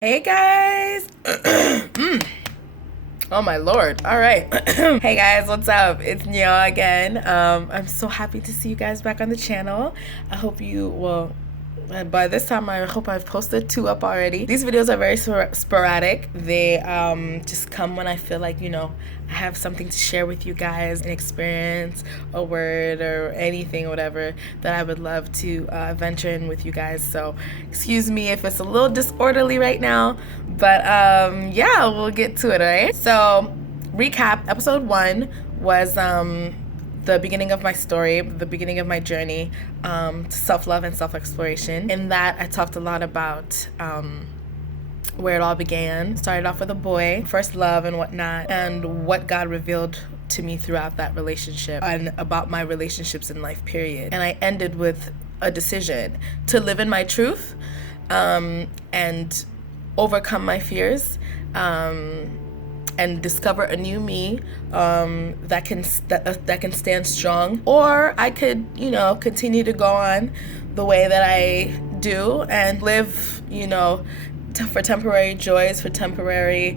Hey guys! Oh my lord. All right. Hey guys, what's up? It's Nya again. I'm so happy to see you guys back on the channel. I hope you will. By this time, I hope I've posted 2 up already. These videos are very sporadic. They just come when I feel like, I have something to share with you guys, an experience, a word, or anything, whatever, that I would love to venture in with you guys. So excuse me if it's a little disorderly right now, but yeah, we'll get to it, all right? So recap, episode 1 was the beginning of my story, the beginning of my journey to self-love and self-exploration. In that, I talked a lot about where it all began. Started off with a boy, first love and whatnot, and what God revealed to me throughout that relationship and about my relationships in life, period. And I ended with a decision to live in my truth and overcome my fears, and discover a new me that can stand strong. Or I could, continue to go on the way that I do and live, for temporary joys, for temporary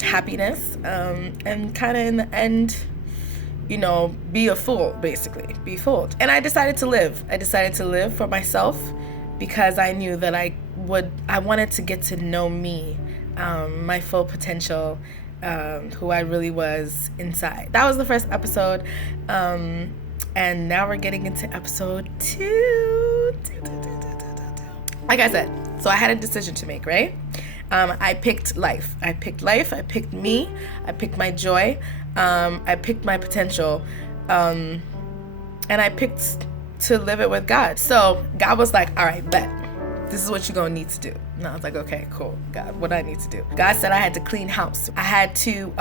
happiness, and kind of in the end, be a fool, basically, be fooled. And I decided to live. I decided to live for myself because I knew that I wanted to get to know me, my full potential, who I really was inside. That was the first episode, and now we're getting into episode 2. Like I said, so I had a decision to make, right? I picked life. I picked me, I picked my joy, I picked my potential, and I picked to live it with God. So God was like, all right, bet. This is what you're gonna need to do. And I was like, okay, cool. God, what do I need to do? God said I had to clean house. I had to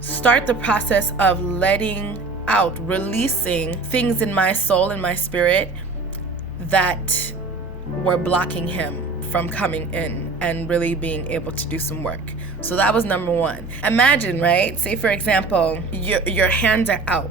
start the process of letting out, releasing things in my soul and my spirit that were blocking him from coming in and really being able to do some work. So that was number 1. Imagine, right? Say, for example, your hands are out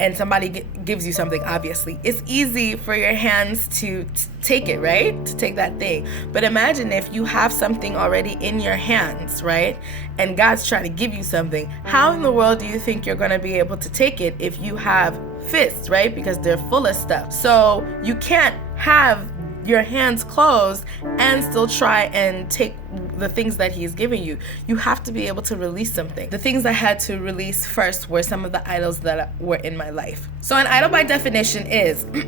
and somebody gives you something. Obviously it's easy for your hands to take it, right? To take that thing. But imagine if you have something already in your hands, right? And God's trying to give you something. How in the world do you think you're going to be able to take it if you have fists, right? Because they're full of stuff. So you can't have your hands closed and still try and take the things that he's giving you. You have to be able to release something. The things I had to release first were some of the idols that were in my life. So an idol by definition is let's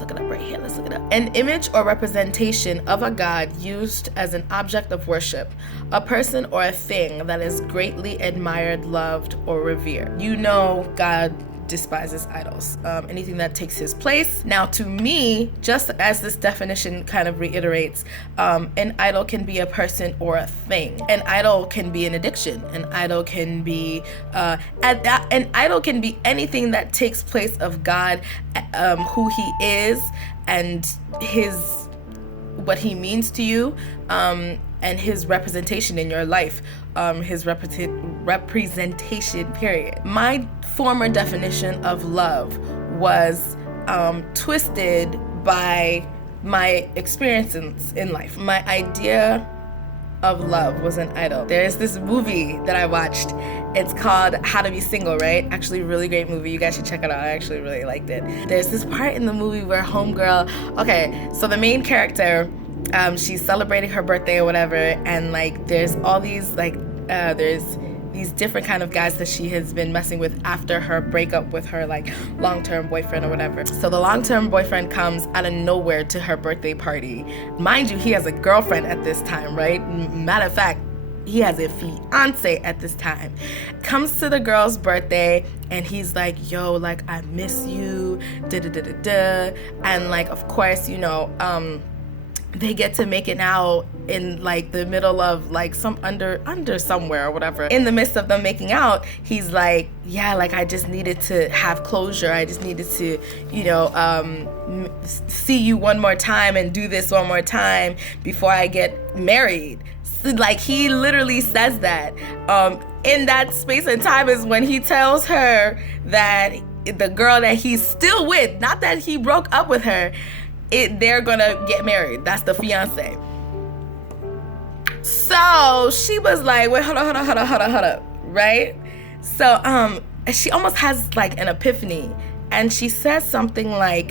look it up right here. Let's look it up. An image or representation of a god used as an object of worship, a person or a thing that is greatly admired, loved, or revered. God despises idols, anything that takes his place. Now, to me, just as this definition kind of reiterates, an idol can be a person or a thing. An idol can be an addiction. An idol can be an idol can be anything that takes place of God, who he is, and what he means to you, and his representation in your life, his representation, period. My former definition of love was twisted by my experiences in life. My idea of love was an idol. There's this movie that I watched. It's called How to Be Single, right? Actually, really great movie. You guys should check it out. I actually really liked it. There's this part in the movie where so the main character, she's celebrating her birthday or whatever, and there's all these there's these different kind of guys that she has been messing with after her breakup with her long-term boyfriend or whatever. So the long-term boyfriend comes out of nowhere to her birthday party. Mind you, he has a girlfriend at this time, right? Matter of fact, he has a fiance at this time. Comes to the girl's birthday and he's like, yo, I miss you, da-da-da-da-da. And of course, they get to make it out in the middle of some under somewhere or whatever. In the midst of them making out, he's like, yeah, I just needed to have closure. I just needed to, see you one more time and do this one more time before I get married. So, he literally says that. In that space and time is when he tells her that the girl that he's still with, not that he broke up with her, they're gonna get married. That's the fiance. So she was like, wait, hold up, right? So she almost has like an epiphany, and she says something like,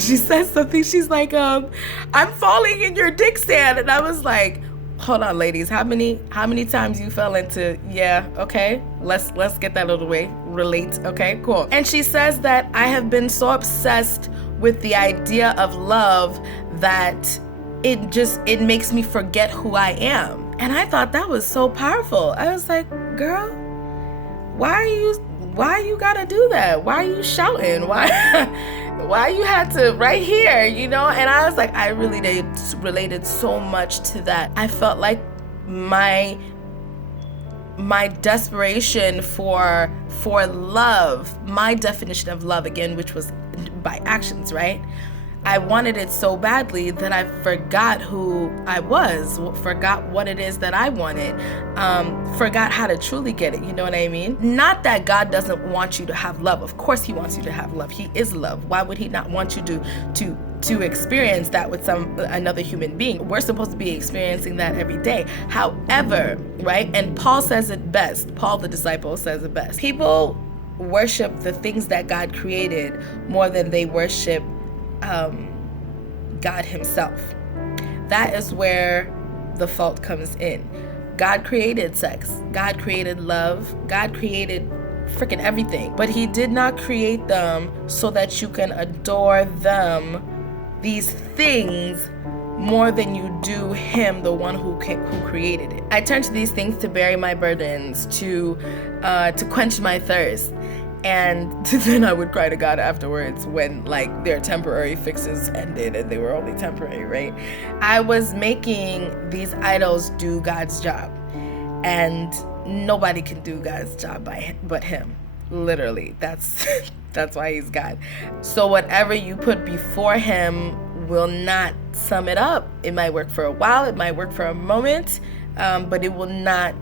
she's like, I'm falling in your dick sand. And I was like, hold on, ladies, how many times you fell into, yeah, okay, let's get that out of the way, relate, okay, cool. And she says that I have been so obsessed with the idea of love that it makes me forget who I am. And I thought that was so powerful. I was like, girl, why you gotta do that? Why are you shouting? Why you had to right here, you know? And I was like, I really related so much to that. I felt like my desperation for love, my definition of love again, which was by actions, right? I wanted it so badly that I forgot who I was, forgot what it is that I wanted, forgot how to truly get it, you know what I mean? Not that God doesn't want you to have love. Of course he wants you to have love. He is love. Why would he not want you to experience that with another human being? We're supposed to be experiencing that every day. However, right? And Paul says it best. Paul the disciple says it best. People worship the things that God created more than they worship God himself. That is where the fault comes in. God created sex. God created love. God created freaking everything. But he did not create them so that you can adore them, these things, more than you do him, the one who created it. I turn to these things to bury my burdens, to quench my thirst. And then I would cry to God afterwards when like their temporary fixes ended and they were only temporary, right? I was making these idols do God's job, and nobody can do God's job but him. Literally, that's why he's God. So whatever you put before him will not sum it up. It might work for a while, it might work for a moment, but it would not,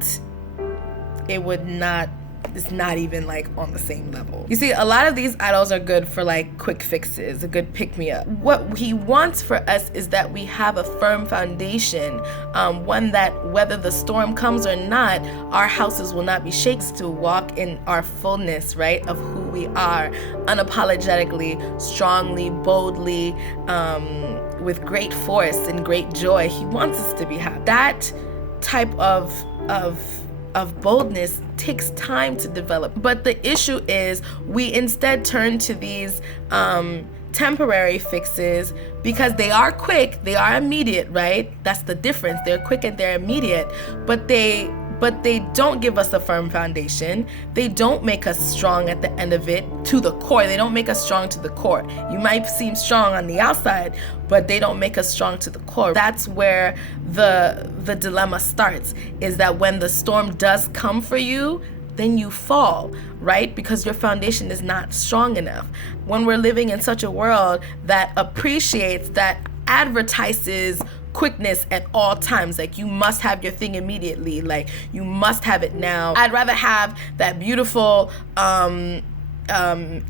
it's not even like on the same level. You see, a lot of these idols are good for like quick fixes, a good pick-me-up. What he wants for us is that we have a firm foundation, one that whether the storm comes or not, our houses will not be shaken, to walk in our fullness, right, of who we are, unapologetically, strongly, boldly, with great force and great joy. He wants us to be happy. That type of boldness takes time to develop. But the issue is we instead turn to these temporary fixes because they are quick, they are immediate, right? That's the difference. They're quick and they're immediate, but they don't give us a firm foundation. They don't make us strong at the end of it to the core. They don't make us strong to the core. You might seem strong on the outside, but they don't make us strong to the core. That's where the dilemma starts, is that when the storm does come for you, then you fall, right? Because your foundation is not strong enough. When we're living in such a world that appreciates, that advertises quickness at all times, like you must have your thing immediately, like you must have it now. I'd rather have that beautiful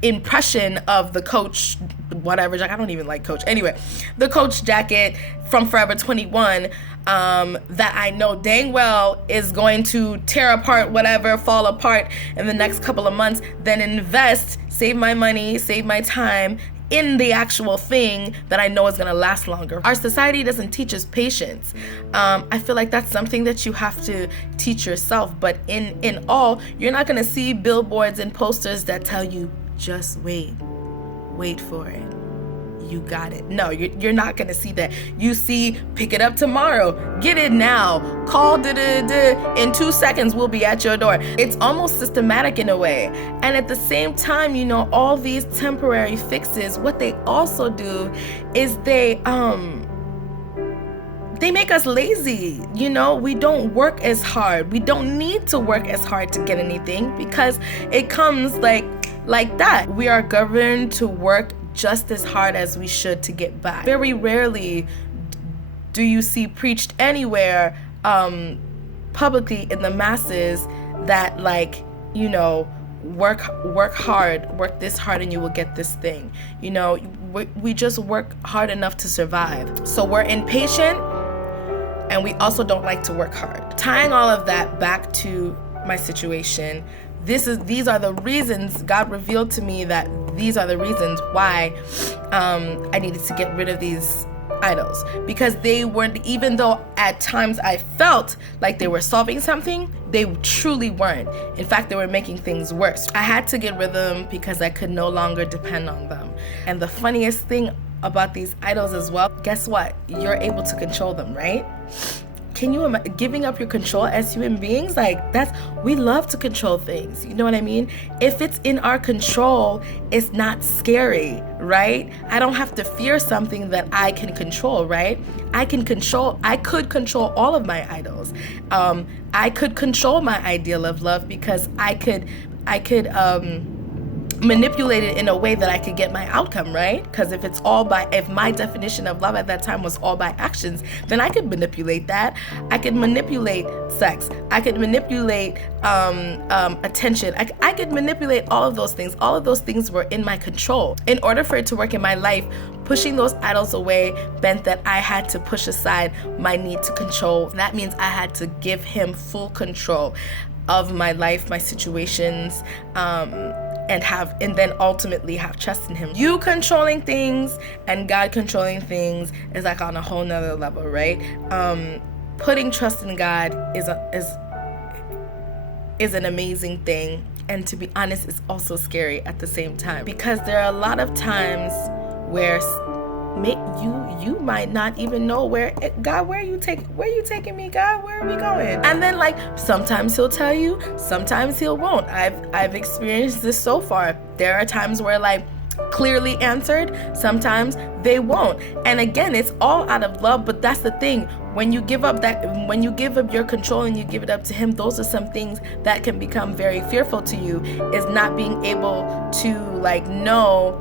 impression of the Coach whatever jacket. I don't even like Coach. Anyway, the Coach jacket from Forever 21 that I know dang well is going to tear apart, whatever, fall apart in the next couple of months, then invest, save my money, save my time in the actual thing that I know is going to last longer. Our society doesn't teach us patience. I feel like that's something that you have to teach yourself. But in all, you're not going to see billboards and posters that tell you, just wait for it. You got it. No, you're not going to see that. You see, pick it up tomorrow. Get it now. Call, in 2 seconds, we'll be at your door. It's almost systematic in a way. And at the same time, you know, all these temporary fixes, what they also do is they make us lazy. You know, we don't work as hard. We don't need to work as hard to get anything because it comes like that. We are governed to work just as hard as we should to get back. Very rarely do you see preached anywhere publicly in the masses that, like, you know, work hard, work this hard and you will get this thing. We just work hard enough to survive. So we're impatient, and we also don't like to work hard. Tying all of that back to my situation, these are the reasons God revealed to me that these are the reasons why I needed to get rid of these idols, because they weren't, even though at times I felt like they were solving something, they truly weren't. In fact, they were making things worse. I had to get rid of them because I could no longer depend on them. And the funniest thing about these idols as well, guess what? You're able to control them, right? Can you imagine giving up your control as human beings? Like, we love to control things. You know what I mean? If it's in our control, it's not scary, right? I don't have to fear something that I can control, right? I could control all of my idols. I could control my ideal of love because I could manipulate it in a way that I could get my outcome, right? Because if my definition of love at that time was all by actions, then I could manipulate that. I could manipulate sex. I could manipulate attention. I could manipulate all of those things. All of those things were in my control. In order for it to work in my life, pushing those idols away meant that I had to push aside my need to control. That means I had to give him full control of my life, my situations, and then ultimately have trust in him. You controlling things and God controlling things is like on a whole nother level, right? Putting trust in God is an amazing thing, and to be honest, it's also scary at the same time, because there are a lot of times where you might not even know God, where you taking me, God, where are we going? And then, like, sometimes he'll tell you, sometimes he won't. I've experienced this so far. There are times where, like, clearly answered, sometimes they won't. And again, it's all out of love, but that's the thing. When you give up your control and you give it up to him, those are some things that can become very fearful to you, is not being able to, like, know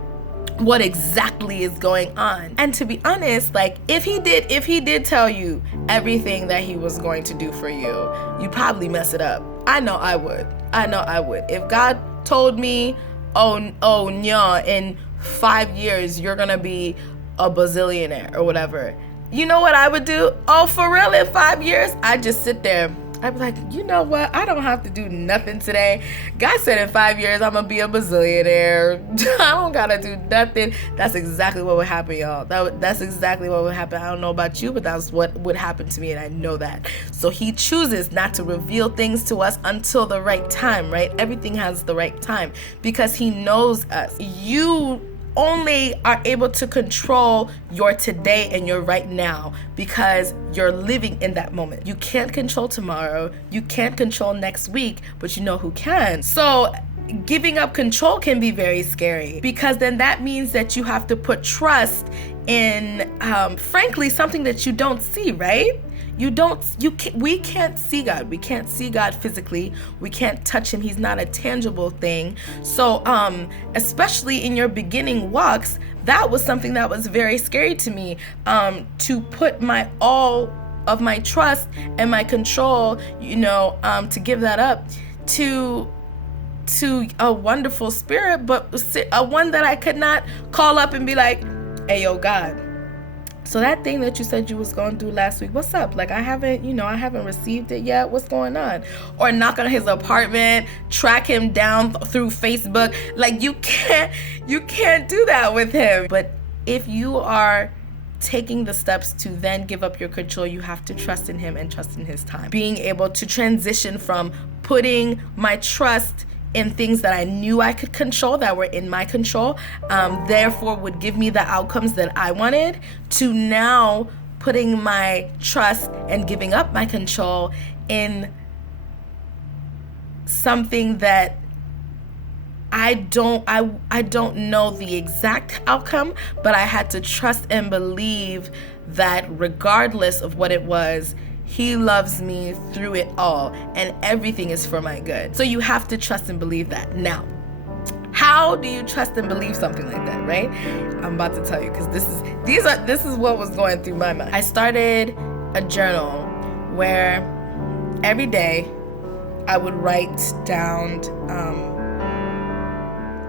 what exactly is going on. And to be honest, like, if he did tell you everything that he was going to do for you, you'd probably mess it up. I know I would. If God told me, oh yeah, in 5 years you're gonna be a bazillionaire or whatever, you know what I would do? Oh, for real, in 5 years? I'd just sit there. I'd be like, you know what? I don't have to do nothing today. God said in 5 years I'm gonna be a bazillionaire. I don't gotta do nothing. That's exactly what would happen, y'all. That's exactly what would happen. I don't know about you, but that's what would happen to me, and I know that. So he chooses not to reveal things to us until the right time, right? Everything has the right time, because he knows us. You only are able to control your today and your right now because you're living in that moment. You can't control tomorrow, you can't control next week, but you know who can. So giving up control can be very scary, because then that means that you have to put trust in frankly something that you don't see, right? We can't see God. We can't see God physically. We can't touch him. He's not a tangible thing. So especially in your beginning walks, that was something that was very scary to me, to put all of my trust and my control, to give that up to a wonderful spirit, but a one that I could not call up and be like, hey, yo, God, so that thing that you said you was going to do last week, what's up? Like, I haven't received it yet. What's going on? Or knock on his apartment, track him down through Facebook. Like, you can't do that with him. But if you are taking the steps to then give up your control, you have to trust in him and trust in his time. Being able to transition from putting my trust in things that I knew I could control, that were in my control, therefore would give me the outcomes that I wanted, to now putting my trust and giving up my control in something that I don't know the exact outcome, but I had to trust and believe that regardless of what it was, he loves me through it all, and everything is for my good. So you have to trust and believe that. Now, how do you trust and believe something like that, right? I'm about to tell you, because this is what was going through my mind. I started a journal where every day I would write down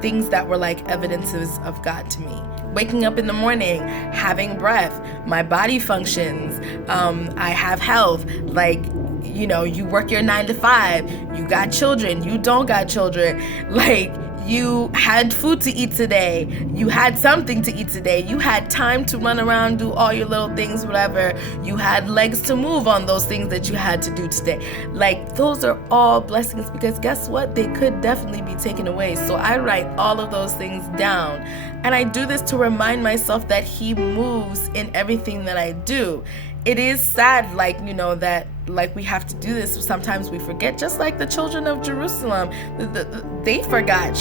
things that were like evidences of God to me. Waking up in the morning, having breath, my body functions, I have health, like, you know, you work your 9 to 5, you got children, you don't got children, like, you had food to eat today, you had something to eat today, you had time to run around, do all your little things, whatever, you had legs to move on those things that you had to do today. Like, those are all blessings, because guess what? They could definitely be taken away. So I write all of those things down, and I do this to remind myself that He moves in everything that I do. It is sad, like, you know, that like we have to do this. Sometimes we forget, just like the children of Jerusalem. They forgot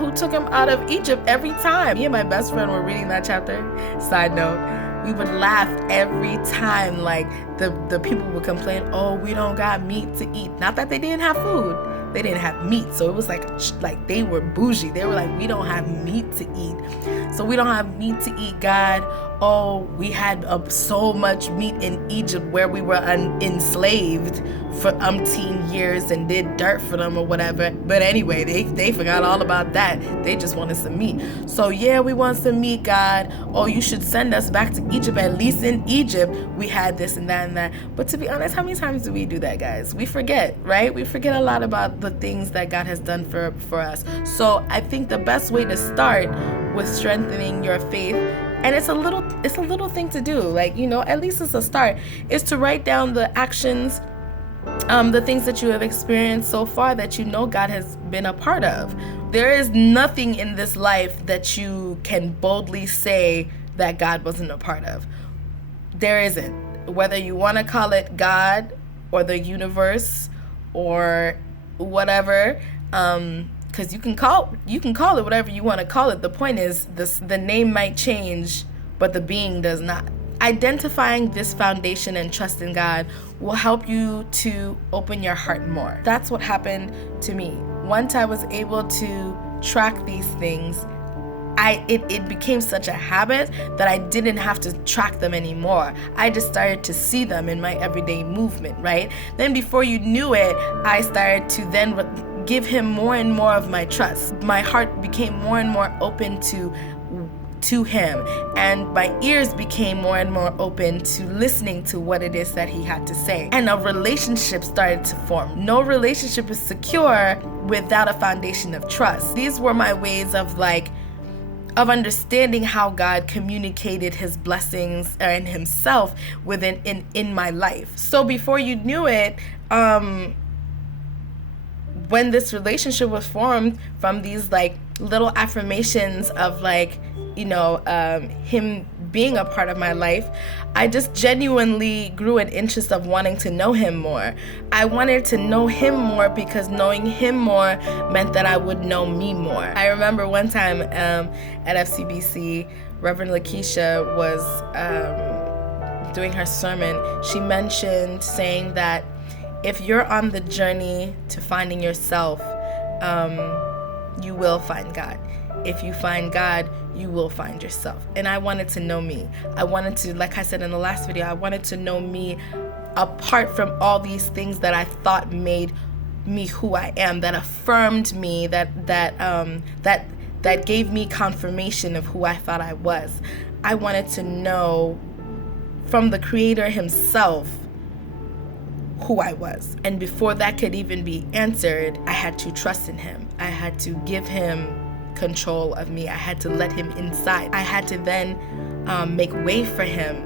who took them out of Egypt every time. Me and my best friend were reading that chapter. Side note, we would laugh every time, like the people would complain, oh, we don't got meat to eat. Not that they didn't have food, they didn't have meat. So it was like they were bougie. They were like, we don't have meat to eat. So we don't have meat to eat, God. Oh, we had so much meat in Egypt where we were enslaved for umpteen years and did dirt for them or whatever. But anyway, they forgot all about that. They just wanted some meat. So yeah, we want some meat, God. Oh, you should send us back to Egypt. At least in Egypt, we had this and that and that. But to be honest, how many times do we do that, guys? We forget, right? We forget a lot about the things that God has done for us. So I think the best way to start with strengthening your faith, and it's a little thing to do, like, you know, at least it's a start, is to write down the actions, the things that you have experienced so far that you know God has been a part of. There is nothing in this life that you can boldly say that God wasn't a part of. There isn't. Whether you want to call it God or the universe or whatever, because you can call it whatever you want to call it. The point is, the name might change, but the being does not. Identifying this foundation and trust in God will help you to open your heart more. That's what happened to me. Once I was able to track these things, it became such a habit that I didn't have to track them anymore. I just started to see them in my everyday movement, right? Then before you knew it, I started to then give Him more and more of my trust. My heart became more and more open to Him, and my ears became more and more open to listening to what it is that He had to say, and a relationship started to form. No relationship is secure without a foundation of trust. These were my ways of understanding how God communicated His blessings and Himself in my life. So before you knew it, when this relationship was formed from these like little affirmations of like, you know, Him being a part of my life, I just genuinely grew an interest of wanting to know Him more. I wanted to know Him more because knowing Him more meant that I would know me more. I remember one time at FCBC, Reverend Lakeisha was doing her sermon. She mentioned saying that if you're on the journey to finding yourself, you will find God. If you find God, you will find yourself. And I wanted to know me. I wanted to, like I said in the last video, I wanted to know me apart from all these things that I thought made me who I am, that affirmed me, that gave me confirmation of who I thought I was. I wanted to know from the Creator Himself who I was. And before that could even be answered, I had to trust in Him. I had to give Him control of me. I had to let Him inside. I had to then make way for Him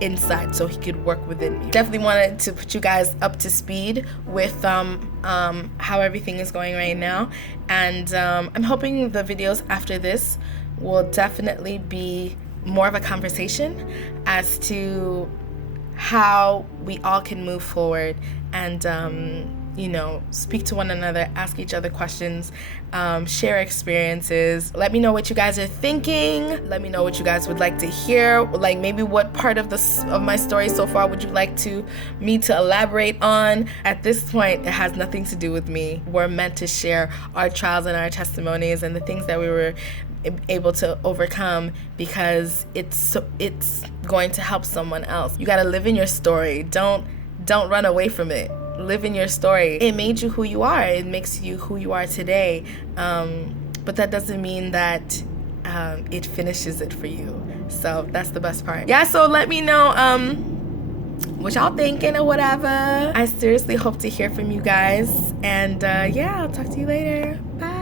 inside so He could work within me. Definitely wanted to put you guys up to speed with how everything is going right now. And I'm hoping the videos after this will definitely be more of a conversation as to how we all can move forward and you know, speak to one another, ask each other questions, share experiences. Let me know what you guys are thinking. Let me know what you guys would like to hear. Like maybe what part of my story so far would you like me to elaborate on? At this point, it has nothing to do with me. We're meant to share our trials and our testimonies and the things that we were able to overcome because it's going to help someone else. You got to live in your story. Don't run away from it. Live in your story. It made you who you are. It makes you who you are today. but that doesn't mean that it finishes it for you. So that's the best part. Yeah, so let me know what y'all thinking or whatever. I seriously hope to hear from you guys. And yeah, I'll talk to you later. Bye.